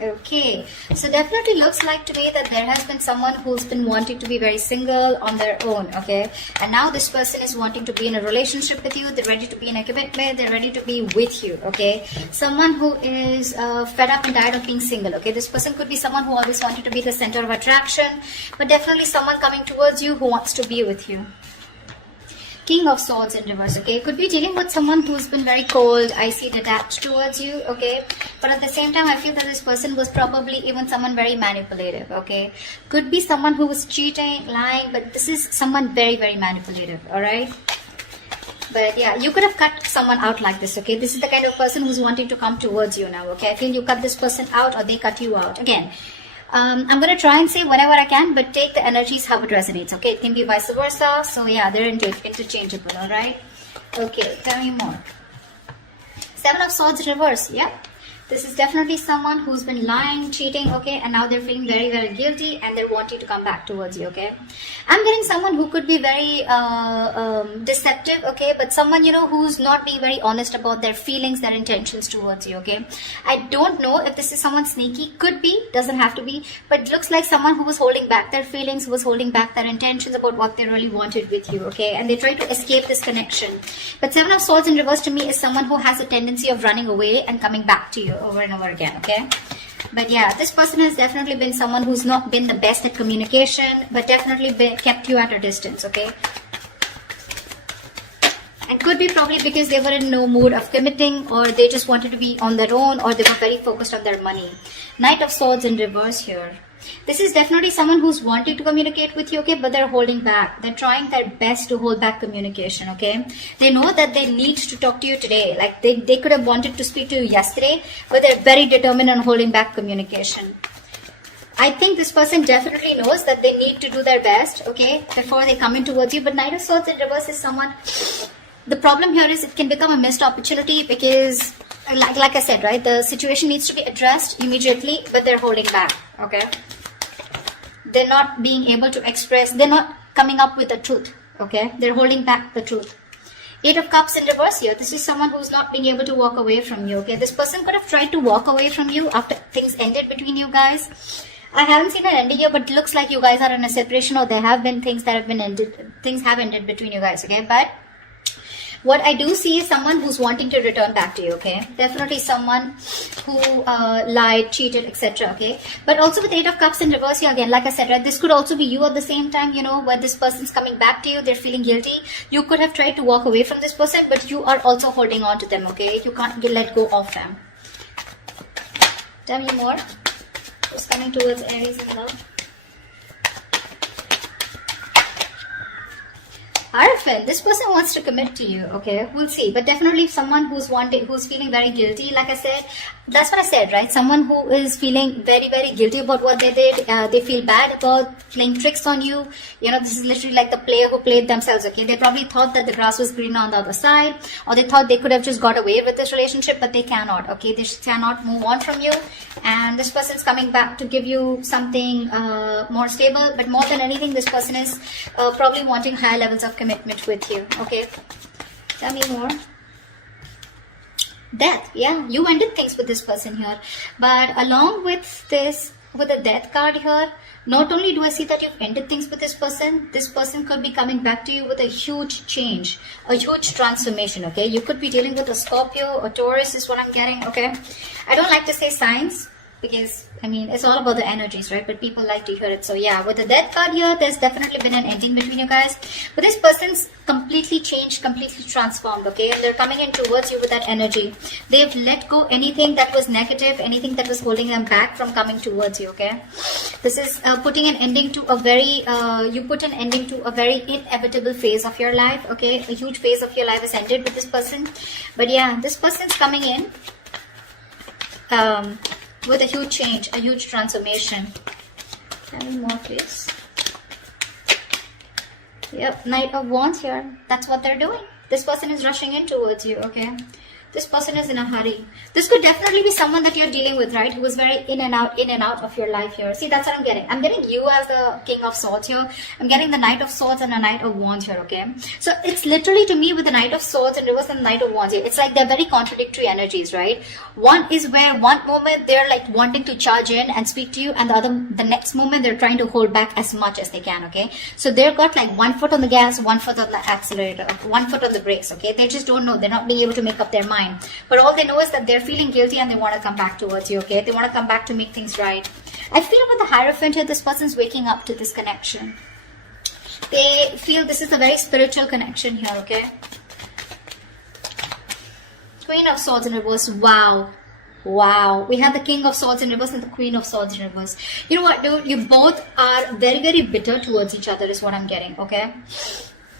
Okay, so definitely looks like to me that there has been someone who's been wanting to be very single on their own, okay? And now this person is wanting to be in a relationship with you. They're ready to be in a commitment. They're ready to be with you, okay? Someone who is fed up and tired of being single, okay? This person could be someone who always wanted to be the center of attraction, but definitely someone coming towards you who wants to be with you. King of Swords in reverse, okay? Could be dealing with someone who's been very cold, icy, detached towards you, okay? But at the same time, I feel that this person was probably even someone very manipulative, okay? Could be someone who was cheating, lying, but this is someone very, very manipulative, alright? But yeah, you could have cut someone out like this, okay? This is the kind of person who's wanting to come towards you now, okay? I feel you cut this person out or they cut you out. Again, I'm going to try and say whenever I can, but take the energies how it resonates, okay? It can be vice versa. So yeah, they're interchangeable, all right? Okay, tell me more. Seven of Swords reverse, yeah. This is definitely someone who's been lying, cheating, okay? And now they're feeling very, very guilty and they're wanting to come back towards you, okay? I'm getting someone who could be very deceptive, okay? But someone, you know, who's not being very honest about their feelings, their intentions towards you, okay? I don't know if this is someone sneaky. Could be, doesn't have to be. But it looks like someone who was holding back their feelings, who was holding back their intentions about what they really wanted with you, okay? And they try to escape this connection. But Seven of Swords in reverse to me is someone who has a tendency of running away and coming back to you over and over again, okay? But yeah, this person has definitely been someone who's not been the best at communication, but definitely kept you at a distance, okay? And could be probably because they were in no mood of committing, or they just wanted to be on their own, or they were very focused on their money. Knight of Swords in reverse here. This is definitely someone who's wanting to communicate with you, okay, but they're holding back. They're trying their best to hold back communication, okay? They know that they need to talk to you today. Like they could have wanted to speak to you yesterday, but they're very determined on holding back communication. I think this person definitely knows that they need to do their best, okay, before they come in towards you. But Knight of Swords in reverse is someone... The problem here is it can become a missed opportunity because, like I said, right, the situation needs to be addressed immediately, but they're holding back, okay? They're not being able to express, they're not coming up with the truth, okay? They're holding back the truth. Eight of Cups in reverse here. This is someone who's not being able to walk away from you, okay? This person could have tried to walk away from you after things ended between you guys. I haven't seen an ending here, but it looks like you guys are in a separation, or there have been things that have been ended, things have ended between you guys, okay? But what I do see is someone who's wanting to return back to you, okay? Definitely someone who lied, cheated, etc., okay? But also with Eight of Cups in reverse here, again, like I said, right, this could also be you at the same time, you know, when this person's coming back to you, they're feeling guilty. You could have tried to walk away from this person, but you are also holding on to them, okay? You can't let go of them. Tell me more. Who's coming towards Aries in love? Hierophant, this person wants to commit to you, okay? We'll see. But definitely someone who's feeling very guilty. Like I said, that's what I said, right? Someone who is feeling very, very guilty about what they did. They feel bad about playing tricks on you. You know, this is literally like the player who played themselves, okay? They probably thought that the grass was greener on the other side, or they thought they could have just got away with this relationship, but they cannot, okay? They cannot move on from you. And this person's coming back to give you something more stable. But more than anything, this person is probably wanting higher levels of commitment with you, okay? Tell me more. Death, yeah, you ended things with this person here. But along with this, with the Death card here, not only do I see that you've ended things with this person could be coming back to you with a huge change, a huge transformation, okay? You could be dealing with a Scorpio or Taurus is what I'm getting, okay? I don't like to say signs, because, I mean, it's all about the energies, right? But people like to hear it. So yeah, with the Death card here, there's definitely been an ending between you guys. But this person's completely changed, completely transformed, okay? And they're coming in towards you with that energy. They've let go anything that was negative, anything that was holding them back from coming towards you, okay? This is putting an ending to a very, you put an ending to a very inevitable phase of your life, okay? A huge phase of your life has ended with this person. But yeah, this person's coming in with a huge change, a huge transformation. Tell me more, please. Yep, Knight of Wands here. That's what they're doing. This person is rushing in towards you, okay? This person is in a hurry. This could definitely be someone that you're dealing with, right? Who is very in and out of your life here. See, that's what I'm getting. I'm getting you as the King of Swords here. I'm getting the Knight of Swords and a Knight of Wands here, okay? So it's literally to me with the Knight of Swords in reverse and the Knight of Wands here. It's like they're very contradictory energies, right? One is where one moment they're like wanting to charge in and speak to you, and the next moment they're trying to hold back as much as they can, okay? So they've got like one foot on the gas, one foot on the accelerator, one foot on the brakes, okay? They just don't know. They're not being able to make up their mind. But all they know is that they're feeling guilty and they want to come back towards you, okay? They want to come back to make things right. I feel with the Hierophant here, this person's waking up to this connection. They feel this is a very spiritual connection here, okay? Queen of Swords in reverse. Wow. Wow. We have the King of Swords in reverse and the Queen of Swords in reverse. You know what, dude? You both are very, very bitter towards each other is what I'm getting, okay?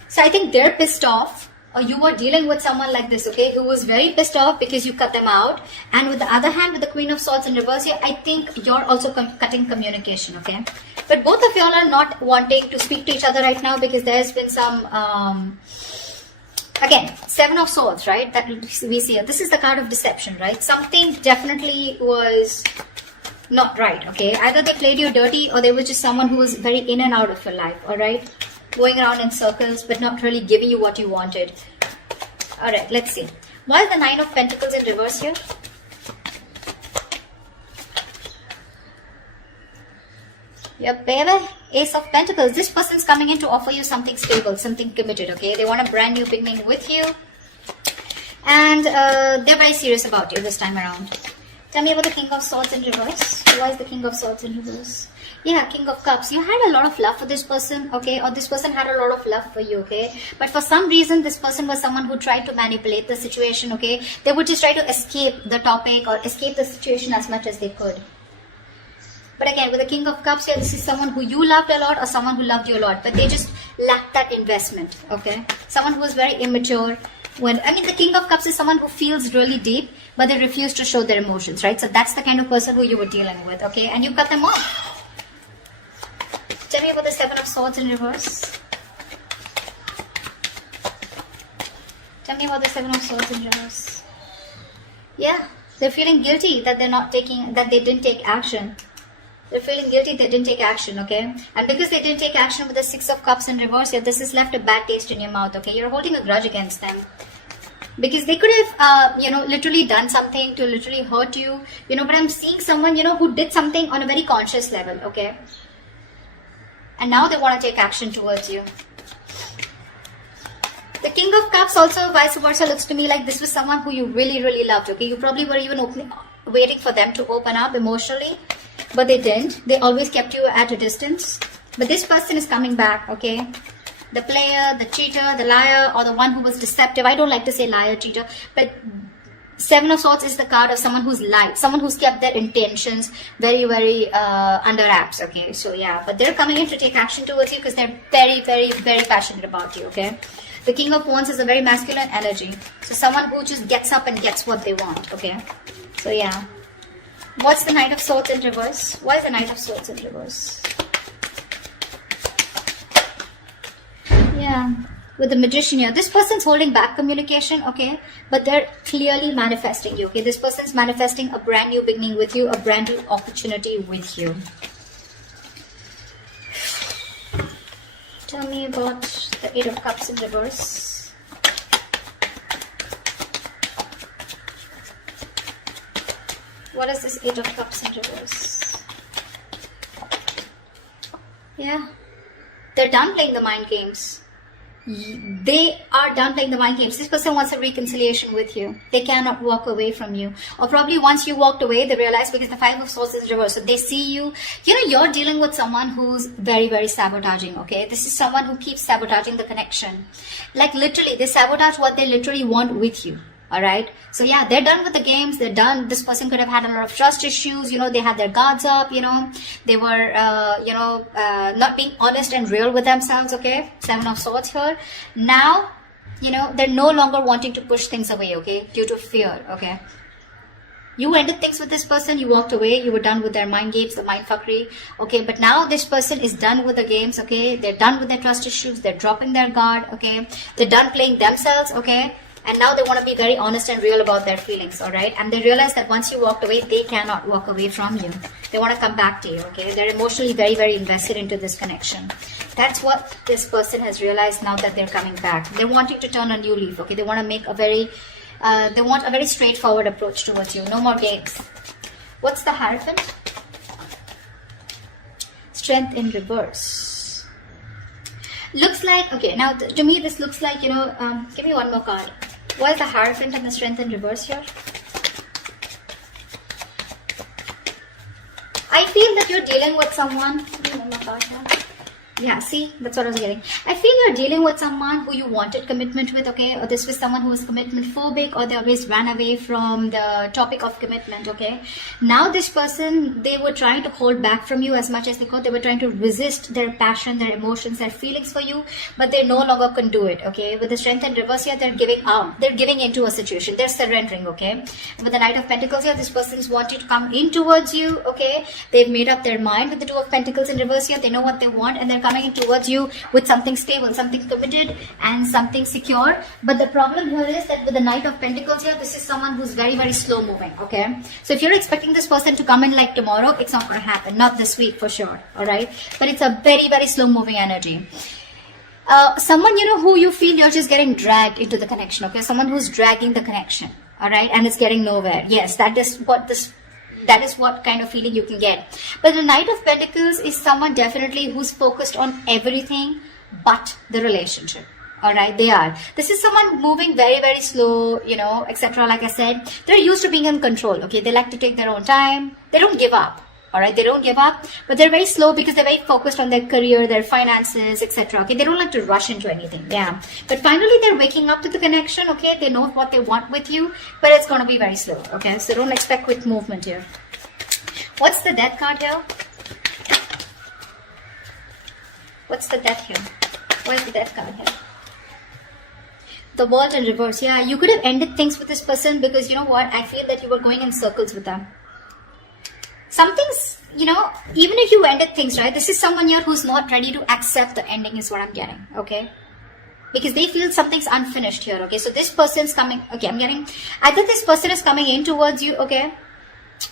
So I think they're pissed off. Or you are dealing with someone like this, okay, who was very pissed off because you cut them out. And with the other hand, with the Queen of Swords in reverse here, I think you're also cutting communication, okay? But both of y'all are not wanting to speak to each other right now because there's been some, again, Seven of Swords, right, that we see here. This is the card of deception, right? Something definitely was not right, okay? Either they played you dirty or they were just someone who was very in and out of your life, all right? Going around in circles but not really giving you what you wanted. Alright, let's see. Why is the Nine of Pentacles in reverse here? Yep, baby. Ace of Pentacles. This person's coming in to offer you something stable, something committed, okay? They want a brand new beginning with you. And they're very serious about you this time around. Tell me about the King of Swords in reverse. Why is the King of Swords in reverse? Yeah, King of Cups. You had a lot of love for this person, okay? Or this person had a lot of love for you, okay? But for some reason, this person was someone who tried to manipulate the situation, okay? They would just try to escape the topic or escape the situation as much as they could. But again, with the King of Cups here, this is someone who you loved a lot or someone who loved you a lot. But they just lacked that investment, okay? Someone who was very immature. The King of Cups is someone who feels really deep, but they refuse to show their emotions, right? So that's the kind of person who you were dealing with, okay? And you cut them off. Tell me about the Seven of Swords in reverse. Tell me about the Seven of Swords in reverse. Yeah, they're feeling guilty that they didn't take action. They're feeling guilty they didn't take action, okay? And because they didn't take action with the Six of Cups in reverse, yeah, this has left a bad taste in your mouth, okay? You're holding a grudge against them. Because they could have, literally done something to literally hurt you, but I'm seeing someone, who did something on a very conscious level, okay? And now they want to take action towards you. The King of Cups also, vice versa, looks to me like this was someone who you really, really loved, okay? You probably were even waiting for them to open up emotionally, but they didn't. They always kept you at a distance. But this person is coming back, okay? The player, the cheater, the liar, or the one who was deceptive. I don't like to say liar, cheater, but Seven of Swords is the card of someone who's lied, someone who's kept their intentions very, very under wraps, okay? So yeah, but they're coming in to take action towards you because they're very, very, very passionate about you, okay? The King of Wands is a very masculine energy. So someone who just gets up and gets what they want, okay? So yeah. What's the Knight of Swords in reverse? Why is the Knight of Swords in reverse? Yeah. With the Magician here, this person's holding back communication, okay? But they're clearly manifesting you, okay? This person's manifesting a brand new beginning with you, a brand new opportunity with you. Tell me about the Eight of Cups in reverse. What is this Eight of Cups in reverse? Yeah. They're done playing the mind games. They are done playing the mind games. This person wants a reconciliation with you. They cannot walk away from you. Or probably once you walked away, they realize because the Five of Swords is reversed. So they see you. You're dealing with someone who's very, very sabotaging, okay? This is someone who keeps sabotaging the connection. Like literally, they sabotage what they literally want with you. Alright, so yeah, they're done with the games, they're done. This person could have had a lot of trust issues, they had their guards up, they were, not being honest and real with themselves, okay? Seven of Swords here. Now, they're no longer wanting to push things away, okay? Due to fear, okay? You ended things with this person, you walked away, you were done with their mind games, the mind fuckery, okay? But now this person is done with the games, okay? They're done with their trust issues, they're dropping their guard, okay? They're done playing themselves, okay? And now they want to be very honest and real about their feelings, all right? And they realize that once you walked away, they cannot walk away from you. They want to come back to you, okay? They're emotionally very, very invested into this connection. That's what this person has realized now that they're coming back. They're wanting to turn a new leaf, okay? They want to make a very, they want a very straightforward approach towards you. No more games. What's the Hierophant? Strength in reverse. Looks like, okay, now to me this looks like, give me one more card. What is the Hierophant and the Strength in reverse here? I feel that you're dealing with someone. Give me one more card here. Yeah, see, that's what I was getting. I feel you're dealing with someone who you wanted commitment with, okay? Or this was someone who was commitment phobic, or they always ran away from the topic of commitment, okay? Now this person, they were trying to hold back from you as much as they could. They were trying to resist their passion, their emotions, their feelings for you, but they no longer can do it, okay? With the Strength in reverse here, they're giving out. They're giving into a situation. They're surrendering, okay? And with the Knight of Pentacles here, this person is wanting to come in towards you, okay? They've made up their mind. With the Two of Pentacles in reverse here, they know what they want, and they're coming in towards you with something stable, something committed, and something secure. But the problem here is that with the Knight of Pentacles here, this is someone who's very, very slow moving, okay? So if you're expecting this person to come in like tomorrow, it's not going to happen. Not this week for sure, all right? But it's a very, very slow moving energy. Someone, who you feel you're just getting dragged into the connection, okay? Someone who's dragging the connection, all right? And it's getting nowhere. Yes, that is what kind of feeling you can get. But the Knight of Pentacles is someone definitely who's focused on everything but the relationship. All right, they are. This is someone moving very, very slow, etc. Like I said, they're used to being in control. Okay, they like to take their own time. They don't give up. All right, they don't give up, but they're very slow because they're very focused on their career, their finances, etc. Okay, they don't like to rush into anything. Yeah, but finally they're waking up to the connection. Okay, they know what they want with you, but it's going to be very slow. Okay, so don't expect quick movement here. What's the Death card here? What's the Death here? What is the Death card here? The World in reverse. Yeah, you could have ended things with this person because you know what? I feel that you were going in circles with them. Something's, even if you ended things, right? This is someone here who's not ready to accept the ending is what I'm getting, okay? Because they feel something's unfinished here, okay? So this person's coming, okay, either this person is coming in towards you, okay?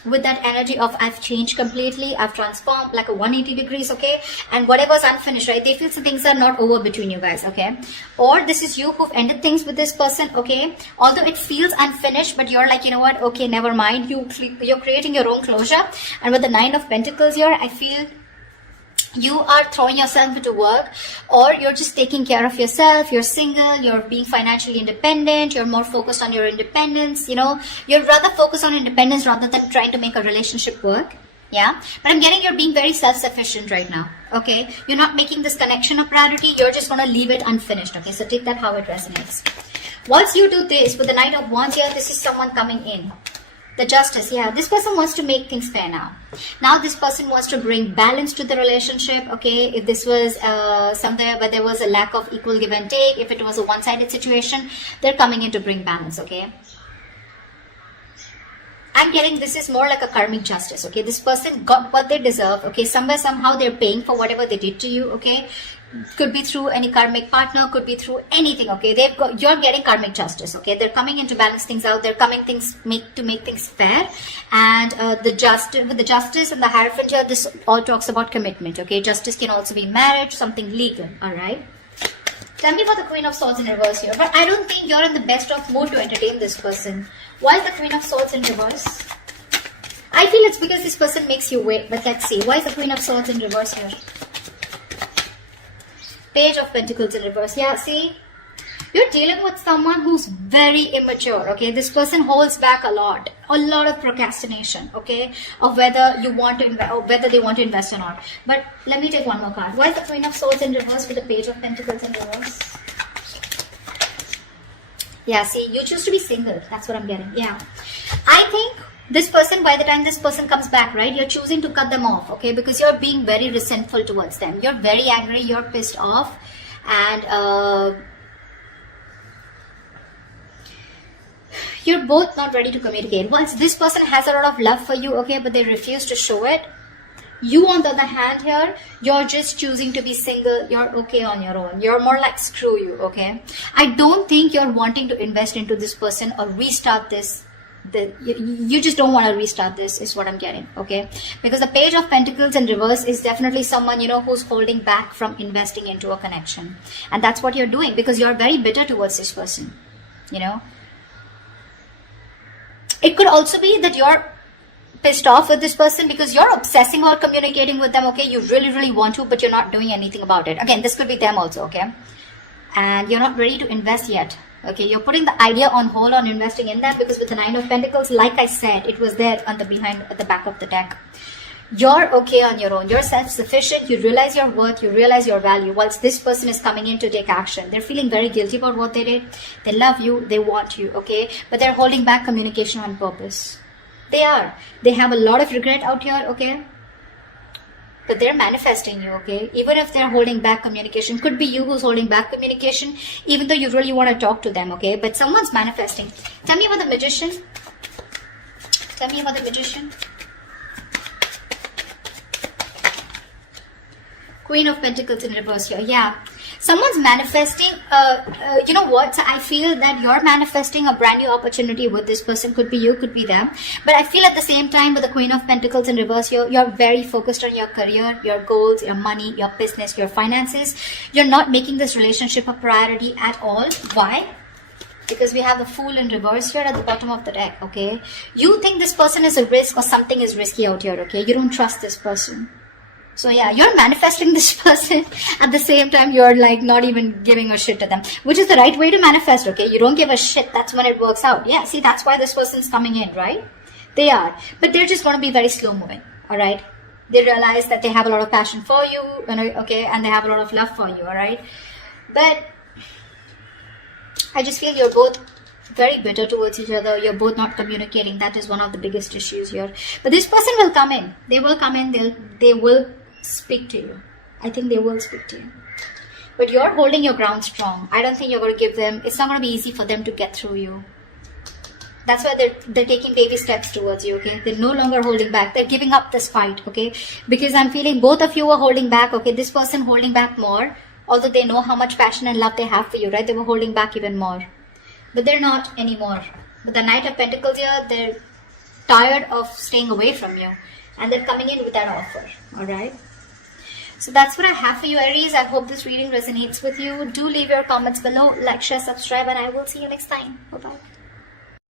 With that energy of I've changed completely, I've transformed like a 180 degrees, okay? And whatever's unfinished, right? They feel some things are not over between you guys, okay? Or this is you who've ended things with this person, okay? Although it feels unfinished, but you're like, you know what? Okay, never mind. You're creating your own closure. And with the Nine of Pentacles here, I feel you are throwing yourself into work, or you're just taking care of yourself. You're single, you're being financially independent, you're more focused on your independence, you'd rather focus on independence rather than trying to make a relationship work. Yeah, but I'm getting you're being very self-sufficient right now, okay? You're not making this connection a priority, you're just going to leave it unfinished, okay? So take that how it resonates. Once you do this, with the Knight of Wands here, this is someone coming in. The Justice, yeah, this person wants to make things fair now. Now this person wants to bring balance to the relationship, okay? If this was somewhere where there was a lack of equal give and take, if it was a one-sided situation, they're coming in to bring balance, okay? I'm getting this is more like a karmic justice, okay? This person got what they deserve, okay? Somewhere, somehow they're paying for whatever they did to you, okay? Could be through any karmic partner, could be through anything, okay? You're getting karmic justice, okay? They're coming in to balance things out. They're coming to make things fair. And with the Justice and the Hierophant here, this all talks about commitment, okay? Justice can also be marriage, something legal, all right? Tell me about the Queen of Swords in reverse here. But I don't think you're in the best of mood to entertain this person. Why is the Queen of Swords in reverse? I feel it's because this person makes you wait, but let's see. Why is the Queen of Swords in reverse here? Page of Pentacles in reverse. Yeah, see? You're dealing with someone who's very immature, okay? This person holds back a lot of procrastination, okay? Of whether you want to invest, or whether they want to invest or not. But let me take one more card. Why is the Queen of Swords in reverse with the Page of Pentacles in reverse? Yeah, see, you choose to be single. That's what I'm getting. Yeah. I think this person, by the time this person comes back, right, you're choosing to cut them off, okay? Because you're being very resentful towards them. You're very angry, you're pissed off, and you're both not ready to communicate. Once this person has a lot of love for you, okay, but they refuse to show it. You, on the other hand, here, you're just choosing to be single. You're okay on your own. You're more like, screw you, okay? I don't think you're wanting to invest into this person or restart this. You just don't want to restart this, is what I'm getting, okay? Because the Page of Pentacles in reverse is definitely someone, you know, who's holding back from investing into a connection. And that's what you're doing, because you're very bitter towards this person, you know? It could also be that you're pissed off with this person because you're obsessing about communicating with them, okay? You really, really want to, but you're not doing anything about it. Again, this could be them also, okay? And you're not ready to invest yet, okay? You're putting the idea on hold on investing in that, because with the Nine of Pentacles, like I said, it was there on the behind, at the back of the deck. You're okay on your own. You're self-sufficient. You realize your worth. You realize your value. Whilst this person is coming in to take action, they're feeling very guilty about what they did. They love you. They want you, okay? But they're holding back communication on purpose. They are. They have a lot of regret out here, okay? But they're manifesting you, okay? Even if they're holding back communication, could be you who's holding back communication, even though you really want to talk to them, okay? But someone's manifesting. Tell me about the Magician. Tell me about the Magician. Queen of Pentacles in reverse here. Yeah. Someone's manifesting, you know what? So I feel that you're manifesting a brand new opportunity with this person. Could be you, could be them. But I feel at the same time with the Queen of Pentacles in reverse, you're very focused on your career, your goals, your money, your business, your finances. You're not making this relationship a priority at all. Why? Because we have the Fool in reverse here at the bottom of the deck, okay? You think this person is a risk or something is risky out here, okay? You don't trust this person. So yeah, you're manifesting this person. At the same time, you're like not even giving a shit to them, which is the right way to manifest, okay? You don't give a shit. That's when it works out. Yeah, see, that's why this person's coming in, right? They are. But they're just going to be very slow moving, all right? They realize that they have a lot of passion for you, okay? And they have a lot of love for you, all right? But I just feel you're both very bitter towards each other. You're both not communicating. That is one of the biggest issues here. But this person will come in. They will come in. They will speak to you. I think they will speak to you. But you're holding your ground strong. I don't think you're going to give them, it's not going to be easy for them to get through you. That's why they're taking baby steps towards you, okay? They're no longer holding back. They're giving up this fight, okay? Because I'm feeling both of you are holding back, okay? This person holding back more, although they know how much passion and love they have for you, right? They were holding back even more. But they're not anymore. But the Knight of Pentacles here, they're tired of staying away from you. And they're coming in with that offer, alright? So that's what I have for you, Aries. I hope this reading resonates with you. Do leave your comments below, like, share, subscribe, and I will see you next time. Bye-bye.